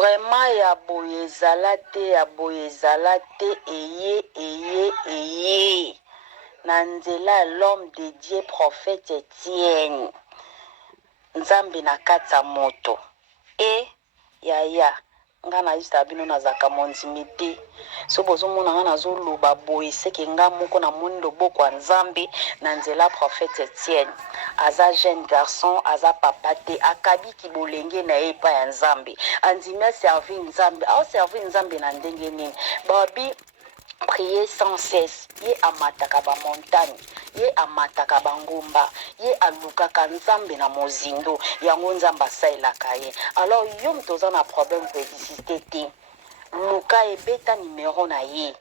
Vraiment ya boye zalate ya boye zalate eye na nzela l'homme de Dieu prophète Etienne nzambe na kata moto yaya nga na yisa bino nazaka monzimi te so bozomona nga nazoloba boye seke nga moko na moni loboko ya nzambe na nzela prophète Etienne aza jeune garçon aza papa te akabiki bolenge na ye epai ya nzambe andimi aservi nzambe aoservi nzambe na ndenge nini babi prier sans cesse ye amataka ba montagne ye amataka bangomba ye alukaka nzambe na mozindo yango nzambe asalelaka ye alors yo moto oza na problème koexiste te luka ebeta numero na ye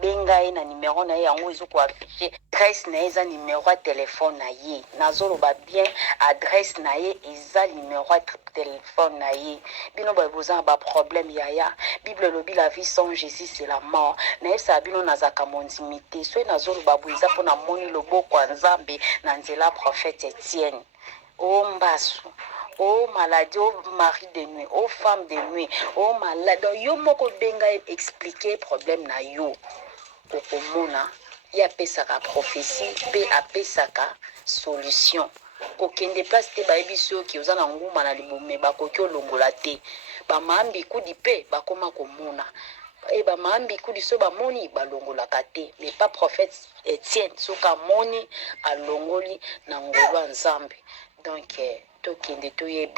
benga ye na numero na ye yango ezokoaffiche adresse na ye eza numero ya telefone na ye nazoloba bien adresse na ye eza numero ya telefone na ye bino boye boza na baproblème yaya bible elobi la vie sans Jésus c'est la mort nayebisaka bino nazaka mondimi te soki nazoloba boye eza mpo na moni loboko ya nzambe na nzela prophète Etienne o mbasu oh maladie, oh mari de nuit, oh femme de nuit, oh malade. Donc, yo moko benga expliquer problème na yo. Okomona, ya pesaka prophétie, pe apesaka solution. Kokende place te bayebi soki oza na nguma na libume bakoki olongola te. Ba maambi kudi pe bakoma komona. Et ba maambi kudi so ba moni balongolaka te. Mais pas prophète Etienne soka moni alongoli na ngolo nzambe. Donc tokende toyebi